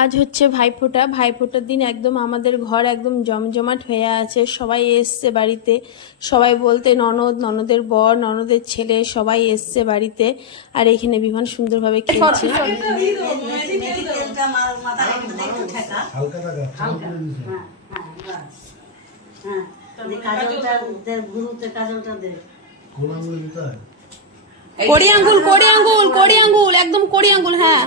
আজ হচ্ছে ভাইফোঁটা। ভাইফোঁটার দিন একদম আমাদের ঘর একদম জমজমাট হয়ে আছে। সবাই এসছে বাড়িতে, সবাই বলতে ননদ, ননদের বর, ননদের ছেলে সবাই এসছে বাড়িতে। আর এখানে বিমান সুন্দরভাবে খেলছে। কড়ি আঙ্গুল, কড়ি আঙ্গুল, কড়ি আঙ্গুল, একদম কড়ি আঙ্গুল। হ্যাঁ,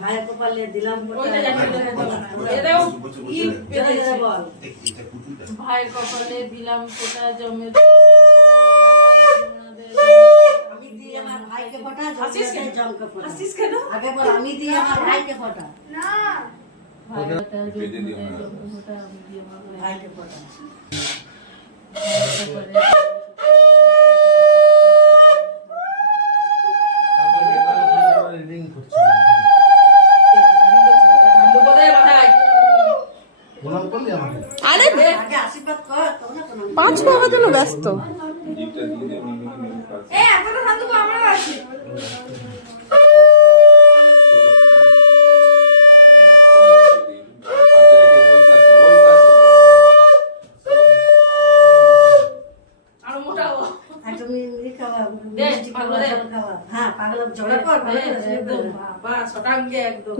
ভাই কপালে দিলাম ভাই কপালে দিলাম ফোঁটা জমে আমি দিই আমার ভাইকে ফোঁটা জমকে ফোঁটা আগে বল আমি দিই আমার ভাইকে ফোঁটা না ভাইটা জমে ফোঁটা আমি দিই আমার ভাইকে ফোঁটা আরে 5 বাবার জন্য ব্যস্ত।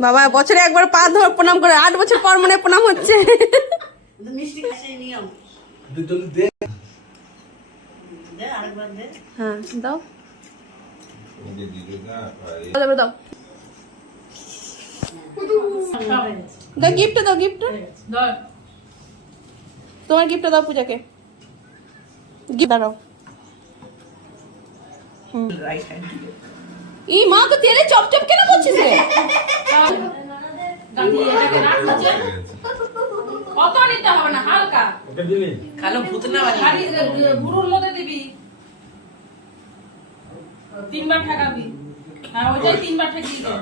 বাবা বছরে একবার পা ধরে প্রণাম করে, 8 বছর পর মনে প্রণাম হচ্ছে। হ্যাঁ দাও দাও দাও, গিফট দাও, গিফট তোমার গিফট দাও পূজাকে, গিফট দাও। ই মা তো তেলে চপচপ কেন করছিস রে? কত নিতে হবে না, হালকা ওকে দিলি কালো ফুতনা খালি বুড়োর মধ্যে দিবি, 3 বার ঠেকাবি। হ্যাঁ ওইটাই 3 বার ঠেকিয়ে দে।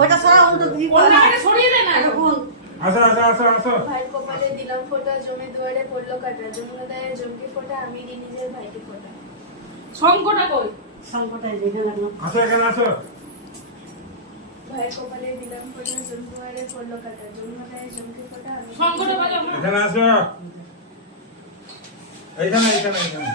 ওটা সারা উল্টো দিই ওটাকে সরিয়ে দে না। আসো আসো আসো আসো। ভাই কপালে দিলাম ফোঁটা জমে দুয়ারে পড়লো কাটা জন্মদায়ে জমকে ফোঁটা আমি দিই নিজের ভাইকে ফোঁটা। শঙ্কটা কই? সংকটায় যেতে লাগলো আসো এখানে আসো। ভাই কপালে দিলাম ফোঁটা জমে দুয়ারে পড়লো কাটা জন্মদায়ে জমকে ফোঁটা আমি শঙ্কটা বাজা না। এখানে আসো। এইখানে এইখানে এইখানে।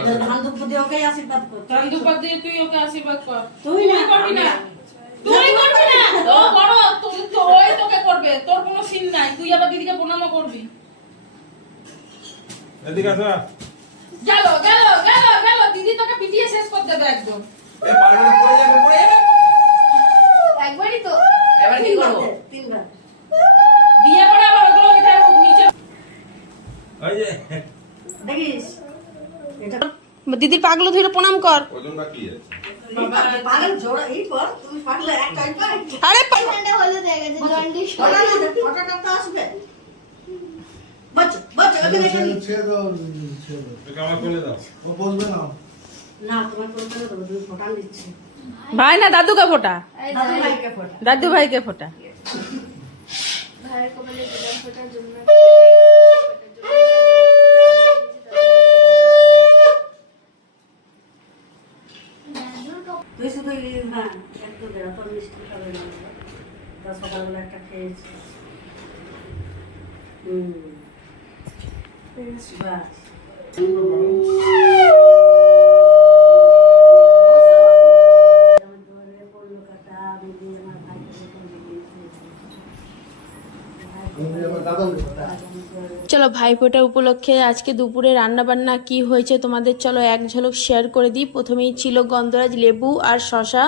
এটা ধান দুঃখ দিয়ে ওকে আশীর্বাদ কর চন্দ্রপাত দিয়ে তুই ওকে আশীর্বাদ কর। তুই না করবি না, তুই করবি না। ও বড়, তুই তো ওই তোকে করবে, তোর কোনো সিন নাই। তুই আবার দিদিকে প্রণাম করবি। এদিকে আসো। গেল গেল গেল গেল, দিদি তোকে পিটিয়ে শেষ করে দেবে একদম। এই পাড়াটা পড়ে যাবে, পড়ে যাবে। একবারই তো এবার কি করব? তিনবার দিয়ে পরে আবার ওগুলো এটা নিচে। ওই যে দেখিস এটা দিদির পাগলো ধরে প্রণাম কর। ওজন বাকি আছে। পাগল জোড়া এই কর তুমি পাগলে একটা পাই আরে ঠান্ডা হলে দেখা গেছে জন্ডিস ফটোটা তো আসবে বাচ্চা বাচ্চা ওকে দেখে ওকে আমার কোলে দাও। ও বসবে না। না তোমার কোলে তো তুমি ফটো দিচ্ছি ভাই না দাদুকে ফোঁটা, দাদু ভাইকে ফটো দাদু ভাইকে ফোঁটা। ভাই কপালে দিলাম ফোঁটা জন্মে তুই শুধু হ্যাঁ একটু দেওয়া তোর মিষ্টি খাবে না তা সকালবেলা একটা খেয়েছি বাস পড়লো কাটা আমি দিয়ে আমার ভাইকে চলো ভাইফোঁটা উপলক্ষে আজকে দুপুরে রান্না বান্না কি হয়েছে তোমাদের চলো এক ঝলক শেয়ার করে দিই। প্রথমেই ছিল গন্ধরাজ লেবু আর শশা,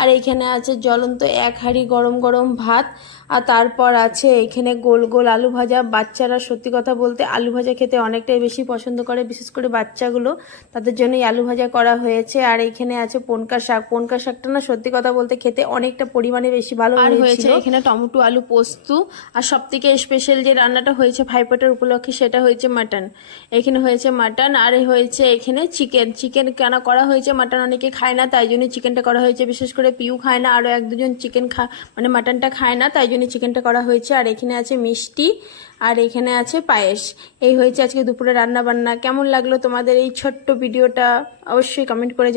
আর এখানে আছে জ্বলন্ত 1 হাঁড়ি গরম গরম ভাত। আর তারপর আছে এখানে গোল গোল আলু ভাজা। বাচ্চারা সত্যি কথা বলতে আলু ভাজা খেতে অনেকটাই বেশি পছন্দ করে, বিশেষ করে বাচ্চাগুলো, তাদের জন্যই আলু ভাজা করা হয়েছে। আর এখানে আছে পনকা শাক। পনকা শাকটা না সত্যি কথা বলতে খেতে অনেকটা পরিমাণে বেশি ভালো হয়েছে। এখানে টমেটো আলু পোস্ত, আর সব থেকে স্পেশাল যে রান্নাটা হয়েছে ভাইফোঁটার উপলক্ষে সেটা হয়েছে মাটন। এখানে হয়েছে মাটন, আর হয়েছে এখানে চিকেন। চিকেন কেন করা হয়েছে, মাটন অনেকে খায় না তাই জন্য চিকেনটা করা হয়েছে। বিশেষ করে পিউ খায় না, আরও 1-2 জন চিকেন মানে মাটনটা খায় না, তাই জন্য চিকেনটা করা হয়েছে। আর এখানে আছে মিষ্টি, আর এখানে আছে পায়েস। এই হয়েছে আজকে দুপুরে রান্না বান্না। কেমন লাগলো তোমাদের এই ছোট্ট ভিডিওটা অবশ্যই কমেন্ট করে